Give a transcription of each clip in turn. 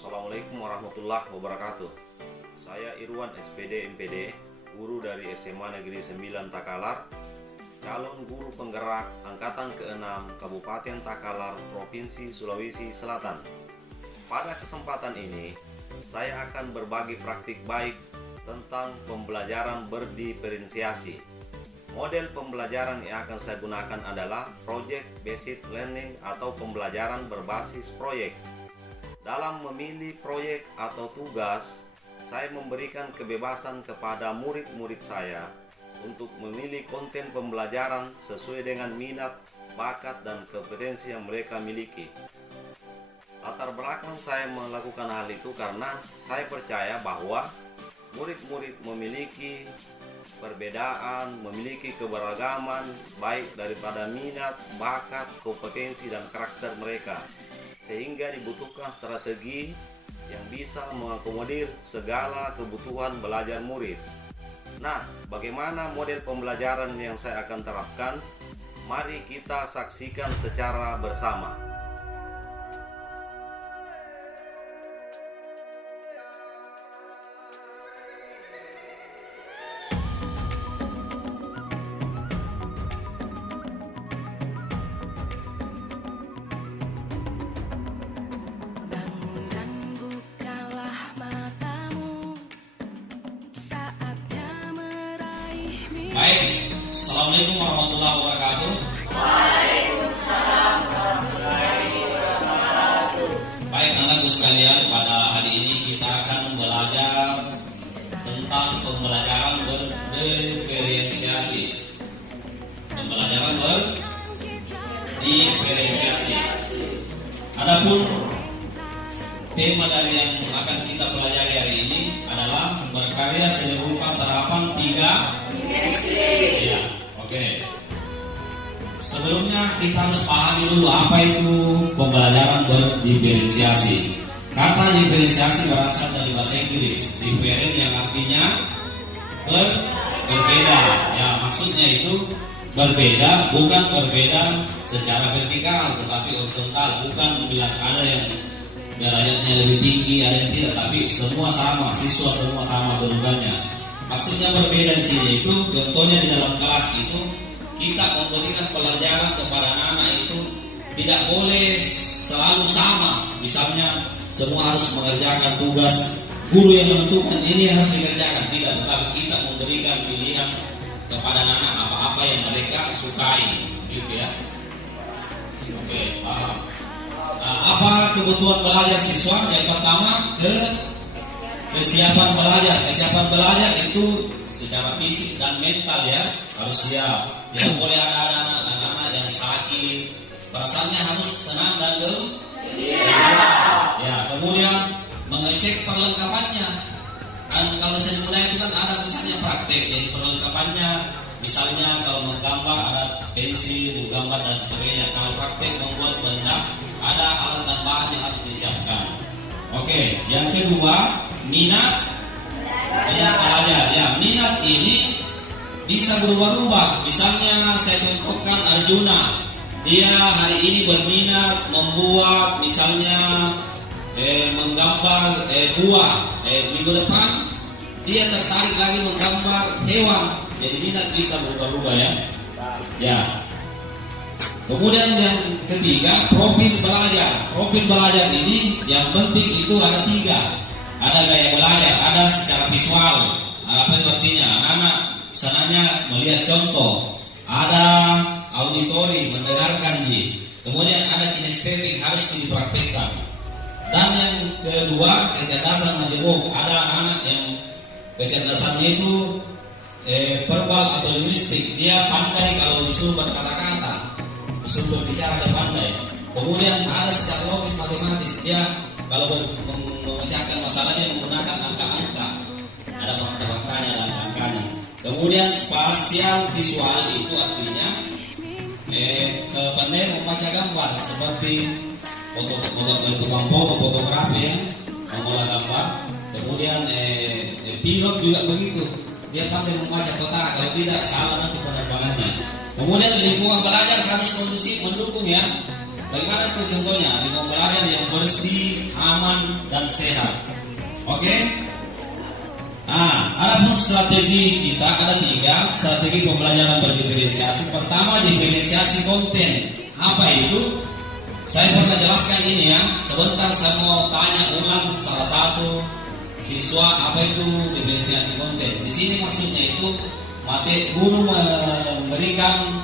Assalamualaikum warahmatullahi wabarakatuh. Saya Irwan SPD MPD, guru dari SMA Negeri 9 Takalar, calon guru penggerak Angkatan ke-6 Kabupaten Takalar, Provinsi Sulawesi Selatan. Pada kesempatan ini, saya akan berbagi praktik baik tentang pembelajaran berdiferensiasi. Model pembelajaran yang akan saya gunakan adalah Project Based Learning atau pembelajaran berbasis proyek. Dalam memilih proyek atau tugas, saya memberikan kebebasan kepada murid-murid saya untuk memilih konten pembelajaran sesuai dengan minat, bakat, dan kompetensi yang mereka miliki. Latar belakang saya melakukan hal itu karena saya percaya bahwa murid-murid memiliki perbedaan, memiliki keberagaman, baik daripada minat, bakat, kompetensi, dan karakter mereka. Sehingga dibutuhkan strategi yang bisa mengakomodir segala kebutuhan belajar murid. Nah, bagaimana model pembelajaran yang saya akan terapkan? Mari kita saksikan secara bersama. Baik, Assalamualaikum warahmatullahi wabarakatuh. Waalaikumsalam warahmatullahi wabarakatuh. Baik, anak-anakku sekalian, pada hari ini kita akan belajar tentang pembelajaran berdiferensiasi. Pembelajaran berdiferensiasi. Adapun tema dari yang akan kita pelajari hari ini adalah berkarya serupa terapan 3 ya, oke. Sebelumnya kita harus pahami dulu apa itu pembelajaran berdiferensiasi. Kata diferensiasi berasal dari bahasa Inggris, different yang artinya berbeda. Ya, maksudnya itu berbeda, bukan berbeda secara vertikal, tetapi horizontal. Bukan bilang ada yang derajatnya lebih tinggi, ada yang tidak, tapi semua sama, siswa semua sama bebannya. Maksudnya berbeda di sini itu, contohnya di dalam kelas itu kita memberikan pelajaran kepada anak itu tidak boleh selalu sama. Misalnya semua harus mengerjakan tugas, guru yang menentukan ini harus dikerjakan, tidak. Tetapi kita memberikan pilihan kepada anak apa-apa yang mereka sukai, gitu ya. Oke, paham. Apa kebutuhan belajar siswa? Yang pertama kesiapan belajar. Kesiapan belajar itu secara fisik dan mental ya, harus siap. Tidak boleh ada anak-anak yang sakit. Perasaannya harus senang dan gembira. Ya, kemudian mengecek perlengkapannya. Kan kalau seni budaya itu kan ada misalnya praktek, jadi perlengkapannya misalnya kalau menggambar ada pensil, gambar dan sebagainya. Kalau praktek membuat benda, ada alat dan bahan yang harus disiapkan. Oke, yang kedua, minat belajar. Ya, minat ini bisa berubah-ubah. Misalnya saya contohkan Arjuna, dia hari ini berminat membuat misalnya menggambar buah. Minggu depan dia tertarik lagi menggambar hewan. Jadi minat bisa berubah-ubah ya. Ya. Kemudian yang ketiga, profil belajar. Profil belajar ini yang penting itu ada 3. Ada gaya belajar, ada secara visual. Apa itu artinya? Anak-anak sananya melihat contoh. Ada auditori, mendengarkan ji. Kemudian ada kinestetik, harus dipraktikkan. Dan yang kedua, kecerdasan majemuk. Ada anak yang kecerdasannya itu verbal atau linguistik. Dia pandai kalau disuruh berkata-kata, disuruh berbicara dia pandai. Kemudian ada secara logis matematis. Dia kalau memecahkan masalahnya menggunakan angka-angka. Ada fakta-faktanya dan angkanya. Kemudian spasial visual itu artinya kepandaian membaca gambar seperti tukang fotografi ya, mengolah gambar. Kemudian pilot juga begitu, dia pandai membaca kotak, kalau tidak salah nanti penerbangannya. Kemudian lingkungan belajar harus kondusif, mendukung ya. Bagaimana itu contohnya? Lingkungan belajar yang bersih, aman, dan sehat. Oke? Adapun strategi kita ada 3 strategi pembelajaran berdiferensiasi. Pertama, diferensiasi konten. Apa itu? Saya pernah jelaskan ini ya. Sebentar saya mau tanya ulang salah satu siswa apa itu diferensiasi konten. Di sini maksudnya itu guru memberikan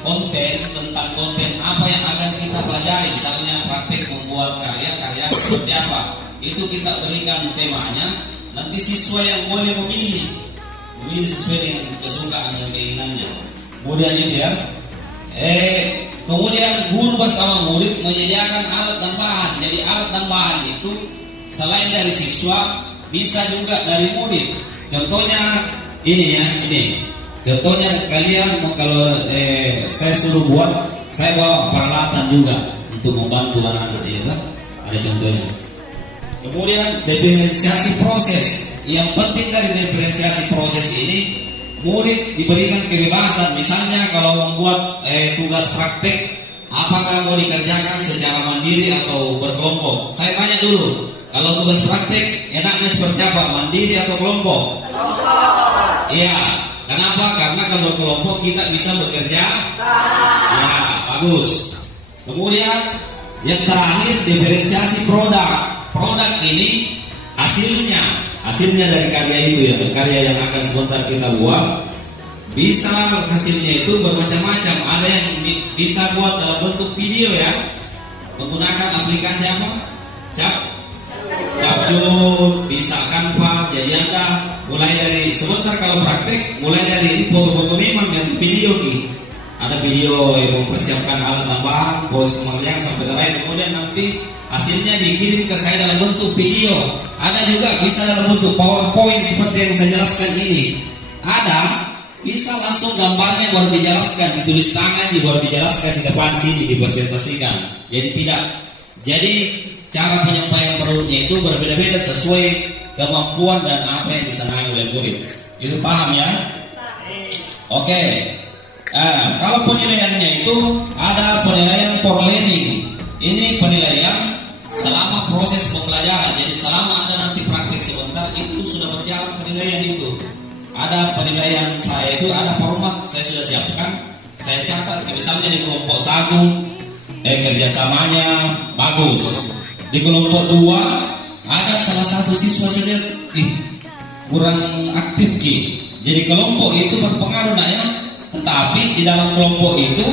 konten tentang konten apa yang akan kita pelajari. Misalnya praktek membuat karya seperti apa. Itu kita berikan temanya. Nanti siswa yang boleh memilih sesuai dengan kesukaan dan keinginannya. Kemudian itu ya. Kemudian guru bersama murid menyediakan alat dan bahan. Jadi alat dan bahan itu selain dari siswa bisa juga dari murid. Contohnya ini ya, ini. Contohnya kalian kalau saya suruh buat, saya bawa peralatan juga untuk membantu anak-anak itu. Ada contohnya. Kemudian diferensiasi proses. Yang penting dari diferensiasi proses ini, murid diberikan kebebasan. Misalnya kalau membuat tugas praktek, apakah mau dikerjakan secara mandiri atau berkelompok? Saya tanya dulu, kalau tugas praktek enaknya seperti apa? Mandiri atau kelompok? Kelompok. Iya. Kenapa? Karena kalau kelompok kita bisa bekerja. Ya, bagus. Kemudian yang terakhir diferensiasi produk. Produk ini hasilnya dari karya itu ya, karya yang akan sebentar kita buat. Bisa hasilnya itu bermacam-macam. Ada yang bisa buat dalam bentuk video ya, menggunakan aplikasi apa? Capcut, bisa Canva. Jadi Anda mulai dari sebentar kalau praktek, mulai dari foto-foto memang yang video ki. Ada video yang mempersiapkan alat tambahan, pos yang sampai terakhir. Kemudian nanti hasilnya dikirim ke saya dalam bentuk video. Ada juga bisa dalam bentuk PowerPoint seperti yang saya jelaskan ini. Ada bisa langsung gambarnya baru dijelaskan, ditulis tangan baru dijelaskan di depan sini, dipresentasikan. Jadi cara penyampaian produknya itu berbeda-beda sesuai kemampuan dan apa yang disenangi oleh murid. Itu paham ya? Oke. Kalau penilaiannya itu ada penilaian for learning. Ini penilaian selama proses pembelajaran. Jadi selama Anda nanti praktik sebentar itu sudah berjalan penilaian itu. Ada penilaian saya itu ada format saya sudah siapkan. Saya catat misalnya di kelompok 1 kerjasamanya bagus. Di kelompok 2 ada salah satu siswa sudah kurang aktif ki. Jadi kelompok itu berpengaruh ya. Tetapi di dalam kelompok itu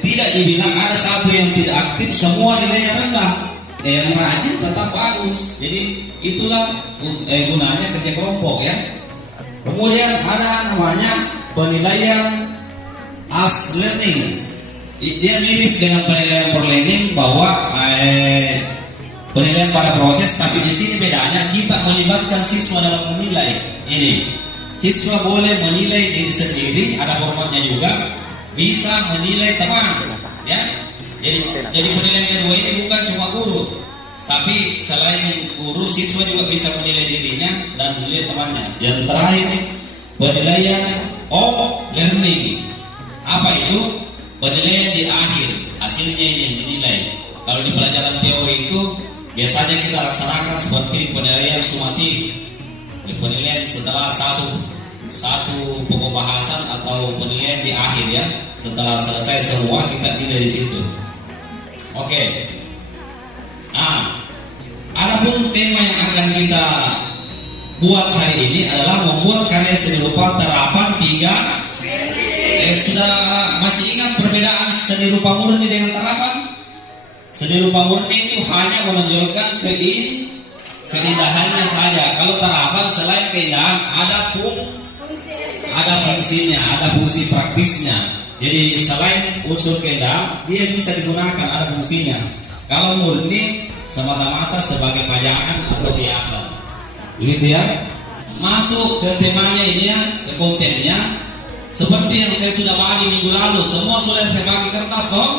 tidak dibilang ada satu yang tidak aktif, semua nilainya rendah. Yang rajin tetap bagus. Jadi itulah gunanya kerja kelompok ya. Kemudian ada namanya penilaian as learning. Dia mirip dengan penilaian for learning bahwa penilaian pada proses, tapi di sini bedanya kita melibatkan siswa dalam menilai. Ini siswa boleh menilai diri sendiri, ada formatnya juga. Bisa menilai teman, ya. Jadi penilaian kedua ini bukan cuma guru, tapi selain guru, siswa juga bisa menilai dirinya dan menilai temannya. Yang terakhir, penilaian learning. Apa itu? Penilaian di akhir, hasilnya ini yang dinilai. Kalau di pelajaran teori itu biasanya kita laksanakan seperti penilaian sumatif. Penilaian setelah satu pokok bahasan atau penilaian di akhir ya. Setelah selesai semua kita nilai di situ. Oke. Adapun tema yang akan kita buat hari ini adalah membuat karya seni rupa terapan 3. Sudah masih ingat perbedaan seni rupa murni dengan terapan? Seni rupa murni itu hanya menonjolkan keindahannya saja. Kalau terapan selain keindahan ada fungsinya, ada fungsi praktisnya. Jadi selain unsur keindahan, dia bisa digunakan, ada fungsinya. Kalau murni semata-mata sebagai pajangan atau hiasan. Begitu ya. Masuk ke temanya ini ya, ke kontennya. Seperti yang saya sudah bagi minggu lalu, semua sudah saya bagi kertas toh.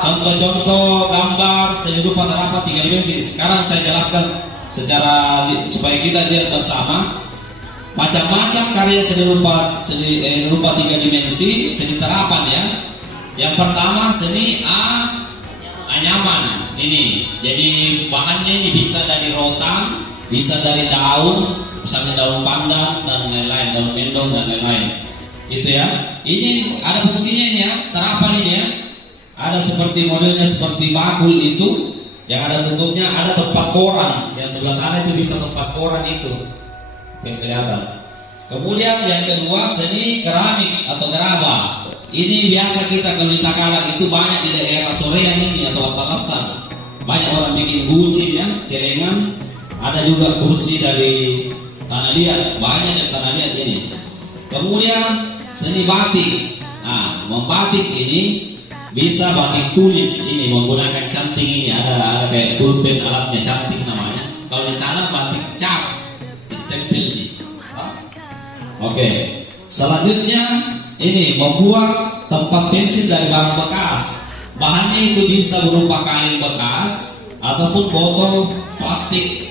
Contoh-contoh gambar seni rupa terapan 3 dimensi. Sekarang saya jelaskan secara supaya kita lihat bersama. Macam-macam karya seni rupa 3 dimensi, seni terapan ya. Yang pertama seni anyaman ini. Jadi bahannya ini bisa dari rotan, bisa dari daun, misalnya daun pandan dan lain-lain, daun mendong dan lain-lain. Gitu ya. Ini ada fungsinya ini ya, terapan ini ya. Ada seperti modelnya seperti bakul itu, yang ada tutupnya, ada tempat koran. Yang sebelah sana itu bisa tempat koran itu, yang kelihatan. Kemudian yang kedua seni keramik atau gerabah. Ini biasa kita kalau di Takalar itu banyak di daerah Soreang ini atau Talasan. Banyak orang bikin guci ya, celengan. Ada juga kursi dari tanah liat, banyak dari tanah liat ini. Kemudian seni batik. Nah, membatik ini bisa batik tulis ini menggunakan canting ini. Ada kayak pulpen alatnya canting namanya. Kalau di sana batik cap, stempel ini. Oke. Selanjutnya ini membuat tempat pensil dari barang bekas. Bahannya itu bisa berupa kain bekas ataupun botol plastik,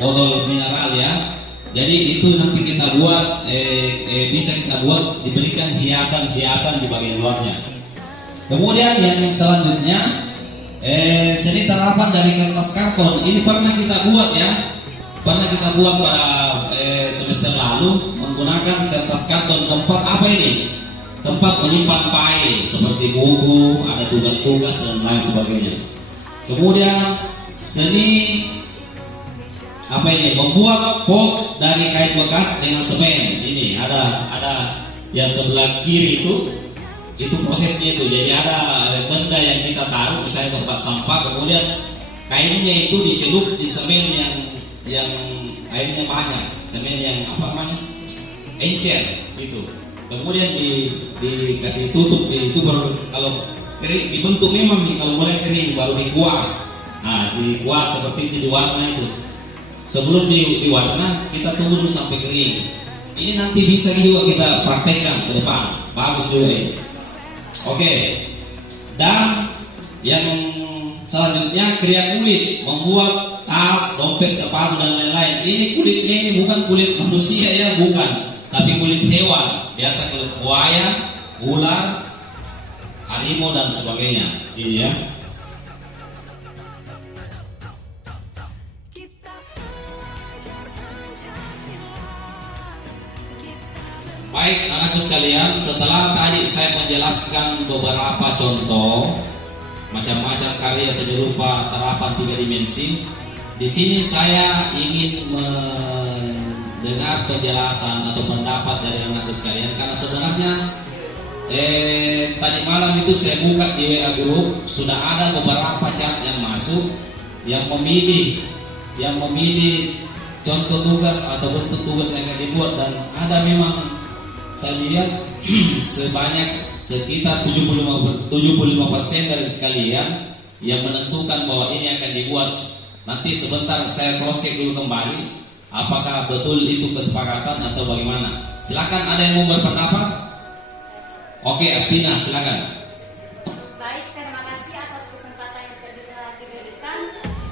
botol mineral ya. Jadi itu nanti kita buat bisa kita buat diberikan hiasan-hiasan di bagian luarnya. Kemudian yang selanjutnya seni terapan dari kertas karton. Ini pernah kita buat ya. Pernah kita buat pada semester lalu menggunakan kertas karton. Tempat apa ini? Tempat menyimpan file seperti buku, ada tugas-tugas dan lain sebagainya. Kemudian seni apa ini? Membuat pot dari kain bekas dengan semen. Ini ada yang sebelah kiri itu prosesnya itu. Jadi ada benda yang kita taruh, misalnya tempat sampah, kemudian kainnya itu dicelup di semen yang airnya banyak, semen yang apa namanya, encer gitu. Kemudian dikasih tutup, itu baru kalau kering dibentuk memang nih, kalau mulai kering baru dikuas. Nah, dikuas seperti itu, diwarna itu. Sebelum diwarna kita tunggu dulu sampai kering. Ini nanti bisa juga kita praktekkan ke depan, bagus juga ini. Oke. Dan yang selanjutnya kriya kulit, membuat tas, dompet, sepatu dan lain-lain. Ini kulitnya ini bukan kulit manusia ya, bukan, tapi kulit hewan. Biasa kulit buaya, ular, harimau dan sebagainya. Ini ya. Baik anakku sekalian, setelah tadi saya menjelaskan beberapa contoh macam-macam karya seni rupa terapan 3 dimensi, di sini saya ingin mendengar penjelasan atau pendapat dari anakku sekalian, karena sebenarnya tadi malam itu saya buka di WA Group, sudah ada beberapa chat yang masuk yang memilih contoh tugas atau bentuk tugas yang akan dibuat, dan ada memang saya lihat sebanyak sekitar 75% dari kalian yang menentukan bahwa ini akan dibuat. Nanti sebentar saya cross check dulu kembali apakah betul itu kesepakatan atau bagaimana. Silakan, ada yang mau berpendapat? Oke, Astina silakan. Baik, terima kasih atas kesempatan yang telah diberikan.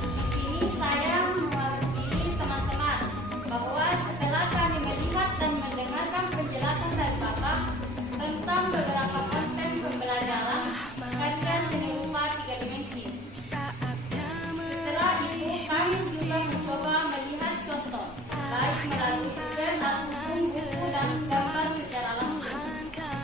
Di sini saya mewakili teman-teman bahwa setelah kami melihat dan mendengarkan penjelasan dari Bapak tentang beberapa konten pembelajaran karya seni rupa 3 dimensi. Setelah itu kami juga mencoba melihat contoh, baik melalui tulisan ataupun buku dan gambar secara langsung.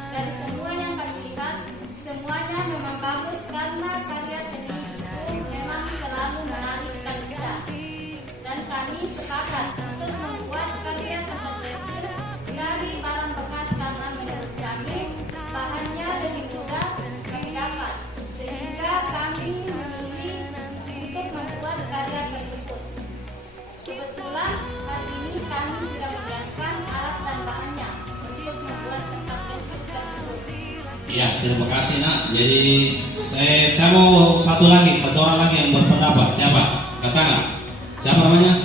Dari semua yang kami lihat, semuanya memang bagus karena karya seni itu memang selalu menarik dan indah. Dan kami sepakat untuk membuat karya tempat pensil dari barang bekas karena menurut kami bahannya lebih mudah didapat, sehingga kami memilih untuk membuat karya tersebut. Kebetulan hari ini kami sudah menyiapkan alat dan bahannya untuk membuat tempat pensil tersebut. Ya, terima kasih nak. Jadi saya mau satu orang lagi yang berpendapat. Siapa? Katakan. Siapa namanya?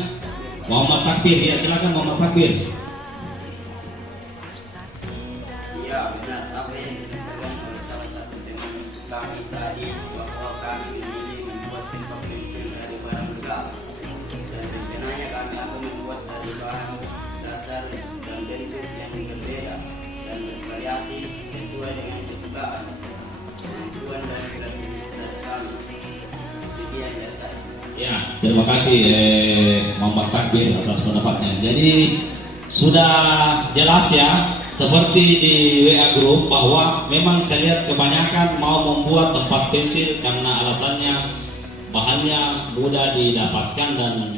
Muhammad Takbir. Ya, silakan Muhammad Takbir. Iya, benar apa yang disampaikan oleh salah satu teman kami tadi, bahwa kami memilih membuat tempat pensil dari barang bekas, dan rencananya kami akan membuat dari bahan dasar dan bentuk yang berbeda dan bervariasi sesuai dengan kesukaan, kemampuan dan kreativitas kami. Sekian ya saya. Ya, terima kasih Muhammad Takbir atas pendapatnya. Jadi sudah jelas ya, seperti di WA Group bahwa memang saya lihat kebanyakan mau membuat tempat pensil karena alasannya bahannya mudah didapatkan dan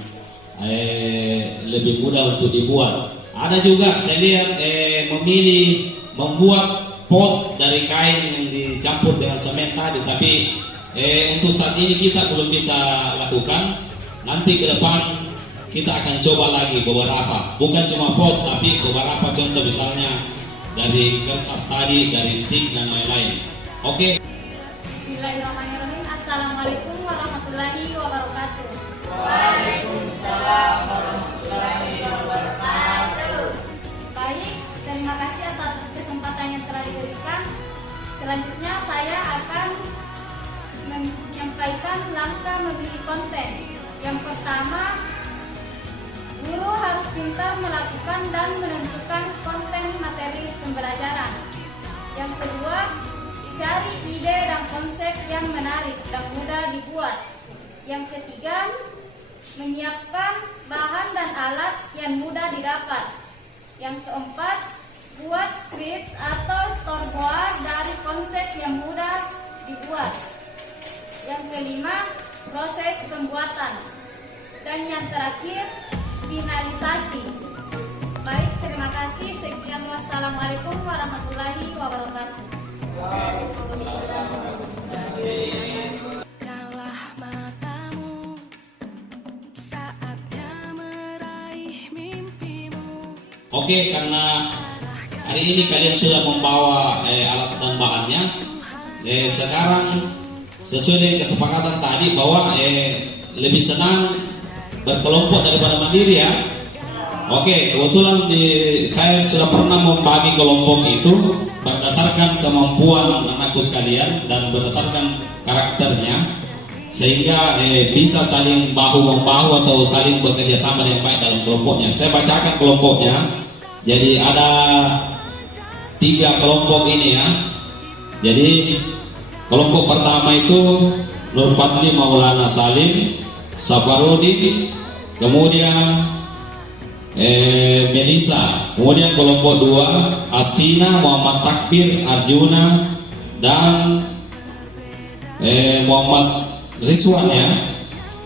lebih mudah untuk dibuat. Ada juga saya lihat memilih membuat pot dari kain yang dicampur dengan semen tadi, tapi untuk saat ini kita belum bisa lakukan. Nanti ke depan kita akan coba lagi beberapa, bukan cuma pot tapi beberapa contoh, misalnya dari kertas tadi, dari stick dan lain-lain. Oke. Bismillahirrahmanirrahim. Assalamualaikum warahmatullahi wabarakatuh. Waalaikumsalam warahmatullahi wabarakatuh. Baik, terima kasih atas kesempatan yang telah diberikan. Selanjutnya saya akan menyampaikan langkah memilih konten. Yang pertama, guru harus pintar melakukan dan menentukan konten materi pembelajaran. Yang kedua, cari ide dan konsep yang menarik dan mudah dibuat. Yang ketiga, menyiapkan bahan dan alat yang mudah didapat. Yang keempat, buat skrip atau storyboard dari konsep yang mudah dibuat. Yang kelima, proses pembuatan. Dan yang terakhir, finalisasi. Baik, terima kasih. Sekian, wassalamualaikum warahmatullahi wabarakatuh. Bukalah matamu, saatnya meraih mimpimu. Oke, karena hari ini kalian sudah membawa alat dan bahannya. Sekarang sesuai dengan kesepakatan tadi bahwa lebih senang berkelompok daripada mandiri ya. Oke, kebetulan saya sudah pernah membagi kelompok itu berdasarkan kemampuan anakku sekalian dan berdasarkan karakternya, sehingga bisa saling bahu-membahu atau saling bekerja sama dengan baik dalam kelompoknya. Saya bacakan kelompoknya. Jadi ada 3 kelompok ini ya. Jadi kelompok pertama itu Nur Fadli Maulana Salim, Safarudi, kemudian Melisa. Kemudian kelompok 2 Astina, Muhammad Takbir, Arjuna, dan Muhammad Rizwan ya.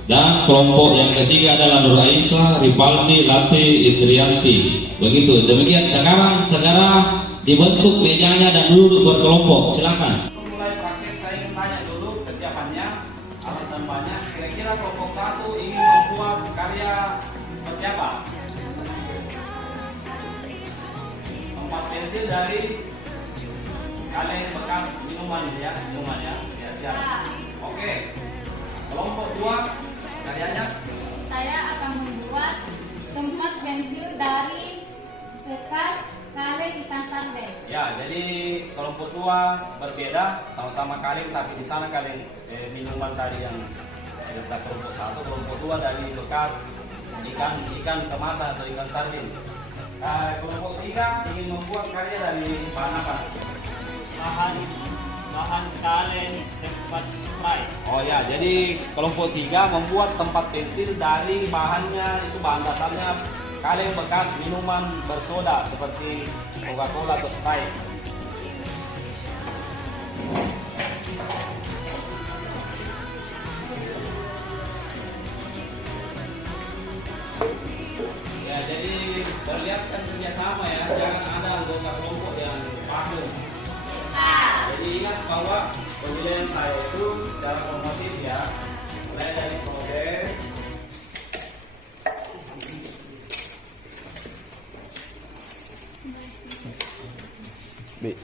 Dan kelompok yang ketiga adalah Nur Aisyah, Ripaldi, Lati, Indrianti. Begitu. Demikian sekarang segera dibentuk mejanya dan duduk berkelompok. Silakan. Mulai praktek, saya ingin tanya dulu kesiapannya, alat dan bahannya. Kira-kira kelompok 1 ingin membuat karya seperti apa? Tempat pensil dari kaleng bekas minuman ya, ya siap. Oke. Kelompok 2 karyanya Saya akan membuat tempat pensil dari bekas kaleng ikan sarden. ya, jadi kelompok 2 berbeda, sama-sama kaleng tapi di sana kaleng minuman tadi yang besar. Kelompok 1, kelompok 2 dari bekas ikan kemasan atau ikan sardin. Kelompok 3 ingin membuat karya dari bahan apa? Bahan kaleng tempat spray. Oh ya, jadi kelompok 3 membuat tempat pensil dari bahannya, itu bahan dasarnya kaleng bekas minuman bersoda seperti Coca-Cola atau Sprite. Ya, jadi perlihatkan kerjasama ya, jangan ada anggota kelompok yang patuh. Jadi ingat bahwa penilaian saya itu secara normatif ya, mulai dari proses,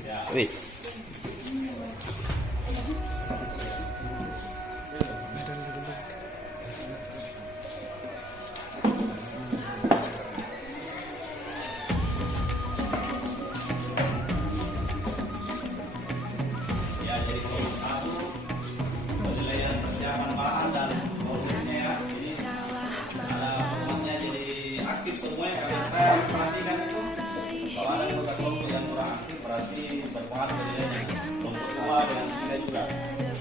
ya. Ya, jadi kelompok 1 penilaian persiapan bahan dan prosesnya ya. Jadi ada kelompoknya jadi aktif semuanya, karena saya perhatikan itu kalau ada anggota kelompok yang kurang aktif berarti berpengaruh penilaiannya. Kelompok 2 dengan 3 juga. Ya.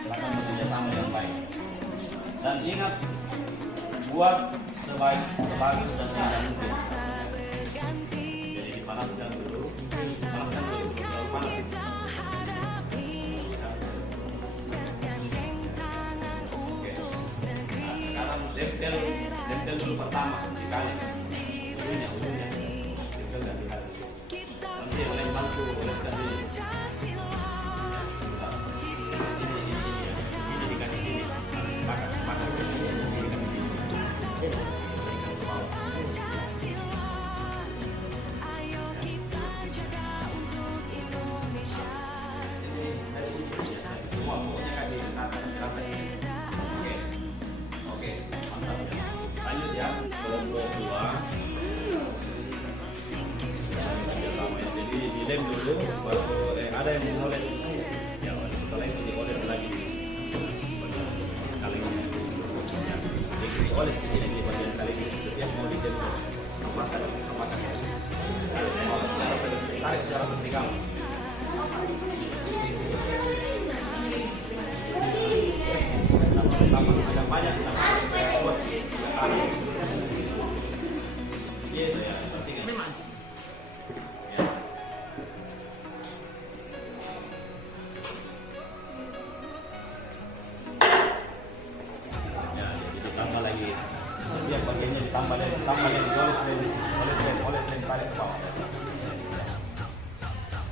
Silakan bekerja sama. Dan ingat, buat sebagus dan seindah mungkin. Jadi dipanaskan dulu, terlalu panas itu. Oke. Nah, sekarang tempel dulu pertama dikali. Ujungnya, tempel dan dikali. Nanti oleh bantu oleskan dulu. Ini dikasih gini, bakar sini dikasih gini. Semua pokoknya kasih rata. Oke, mantap ya. Lanjut ya, kelompok 2. Kerjasama ya. Jadi dilem dulu, baru ada yang mengoles. Ya, setelah itu dioles lagi. Kalengnya. Ya, jadi dioles di sini di bagian kaleng. Setiap mau dilem, apakah tarik secara vertikal. Agak banyak kita harus supaya kuat sekarang. Gitu ya, berarti kan memang. Ya. Ya, jadi ditambah lagi. Setiap bagiannya ditambah lagi, dioles lem tarik ke bawah.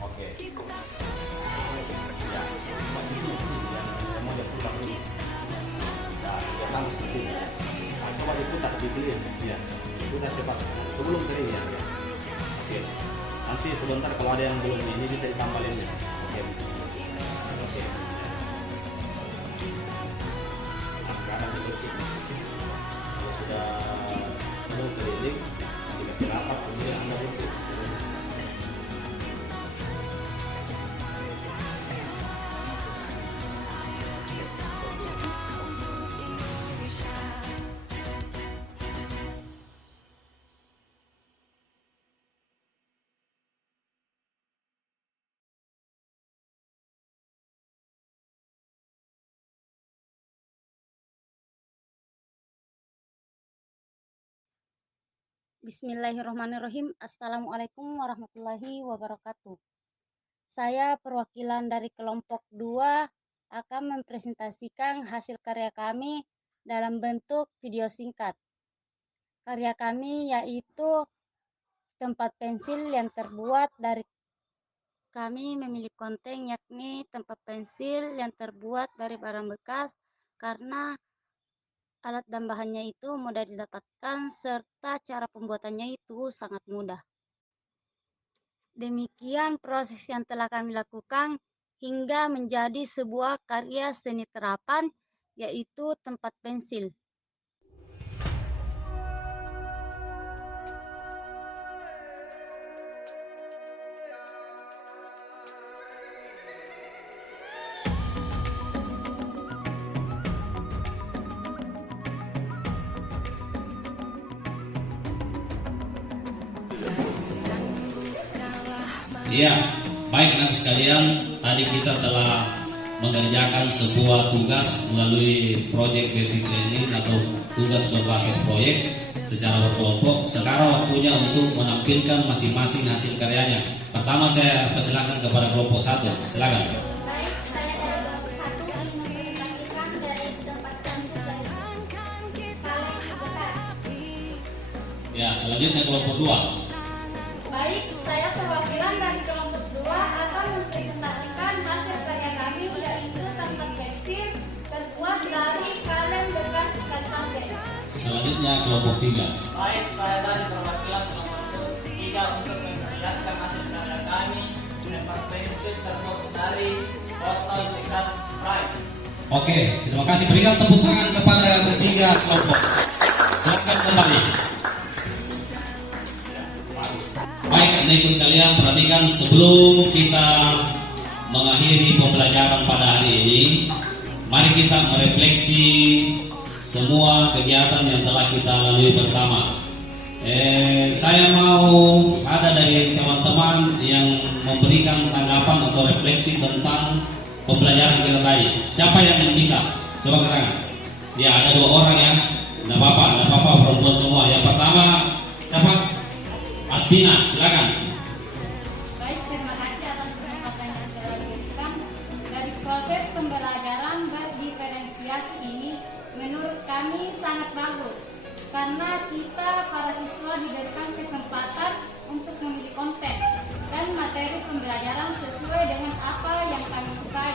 Oke. Ya, masih sini ya. Mau dia putar dulu. Nah, biasa seperti ini. Nah, coba diputar di clear. Ya, putar cepat sebelum kering ya. Oke. Nanti sebentar kalau ada yang belum ini bisa ditambah lemnya. Oke. Oke. Nah, sekarang dibersih. Kalau sudah penuh keliling, dikasih rapat kemudian Anda bersih. Bismillahirrahmanirrahim. Assalamualaikum warahmatullahi wabarakatuh. Saya perwakilan dari kelompok 2 akan mempresentasikan hasil karya kami dalam bentuk video singkat. Karya kami yaitu tempat pensil yang terbuat dari kami memilih konten yakni tempat pensil yang terbuat dari barang bekas karena alat dan bahannya itu mudah didapatkan serta cara pembuatannya itu sangat mudah. Demikian proses yang telah kami lakukan hingga menjadi sebuah karya seni terapan yaitu tempat pensil. Iya, baik anak sekalian, tadi kita telah mengerjakan sebuah tugas melalui proyek basic learning atau tugas berbasis proyek secara berkelompok. Sekarang waktunya untuk menampilkan masing-masing hasil karyanya. Pertama saya persilakan kepada kelompok 1. Silakan. Baik, saya dari kelompok 1 ingin mempresentasikan dari tempat pensil dari kaleng bekas. Ya, selanjutnya kelompok 2. Baik, saya perwakilan dari kelompok 2 akan mempresentasikan hasil karya kami yaitu tempat pensil terbuat dari kaleng bekas ikan sarden. Selanjutnya kelompok 3. Baik, saya dari perwakilan kelompok 3 untuk memperlihatkan hasil karya kami tempat pensil terbuat dari botol bekas Sprite. Oke, terima kasih. Berikan tepuk tangan kepada ketiga kelompok. Silakan kembali. Baik, anak-anak sekalian, perhatikan sebelum kita mengakhiri pembelajaran pada hari ini, mari kita merefleksi semua kegiatan yang telah kita lalui bersama. Saya mau ada dari teman-teman yang memberikan tanggapan atau refleksi tentang pembelajaran kita tadi. Siapa yang bisa? Coba katakan. Ya, ada 2 orang ya. Nggak apa-apa, perempuan semua. Yang pertama, siapa? Astina, silakan. Baik, terima kasih atas kesempatan yang telah diberikan. Dari proses pembelajaran berdiferensiasi ini, menurut kami sangat bagus. Karena kita para siswa diberikan kesempatan untuk memilih konten dan materi pembelajaran sesuai dengan apa yang kami sukai.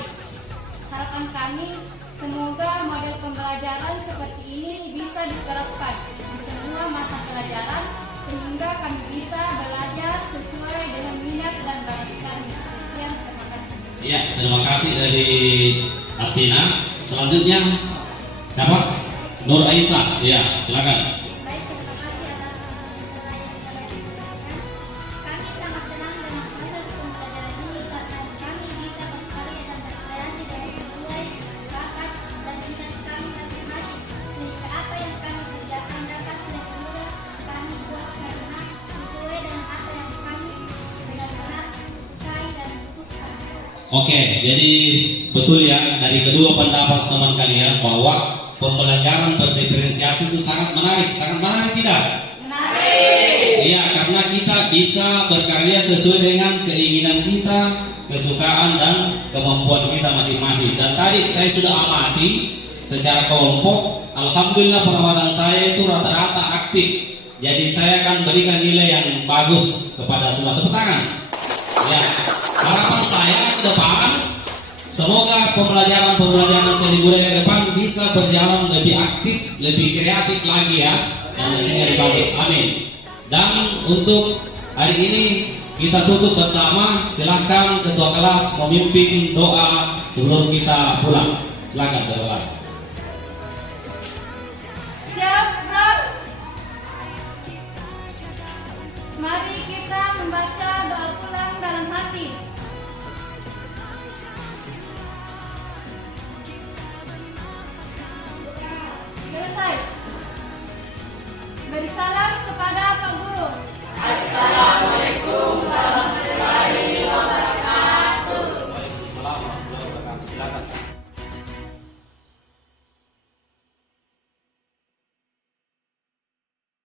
Harapan kami, semoga model pembelajaran seperti ini bisa diterapkan di semua mata pelajaran sehingga kami bisa belajar sesuai dengan minat dan bakat kami. Sekian, terima kasih. Iya, terima kasih dari Astina. Selanjutnya siapa? Nur Aisyah. Iya, silakan. Baik, terima kasih atas penjelasan yang telah diberikan. Kami sangat senang dengan proses pembelajaran ini karena kami bisa berkarya dan berkreasi dengan sesuai bakat dan minat kami masing-masing. Sehingga apa yang kami kerjakan dapat dengan mudah kami buat karena sesuai dengan apa yang kami benar-benar sukai dan butuhkan. Oke, jadi betul ya dari kedua pendapat teman kalian bahwa pembelajaran berdiferensiasi itu sangat menarik tidak? Menarik! Iya, karena kita bisa berkarya sesuai dengan keinginan kita, kesukaan dan kemampuan kita masing-masing. Dan tadi saya sudah amati secara kelompok, alhamdulillah perawatan saya itu rata-rata aktif. Jadi saya akan berikan nilai yang bagus kepada semua. Tepuk tangan. Ya, harapan saya ke depan, semoga pembelajaran seni budaya ke depan bisa berjalan lebih aktif, lebih kreatif lagi ya, dan sehingga lebih bagus. Amin. Dan untuk hari ini kita tutup bersama. Silakan ketua kelas memimpin doa sebelum kita pulang. Silakan ketua kelas. Siap, bro? Mari kita membaca doa pulang dalam hati. Selesai. Beri salam kepada Pak Guru.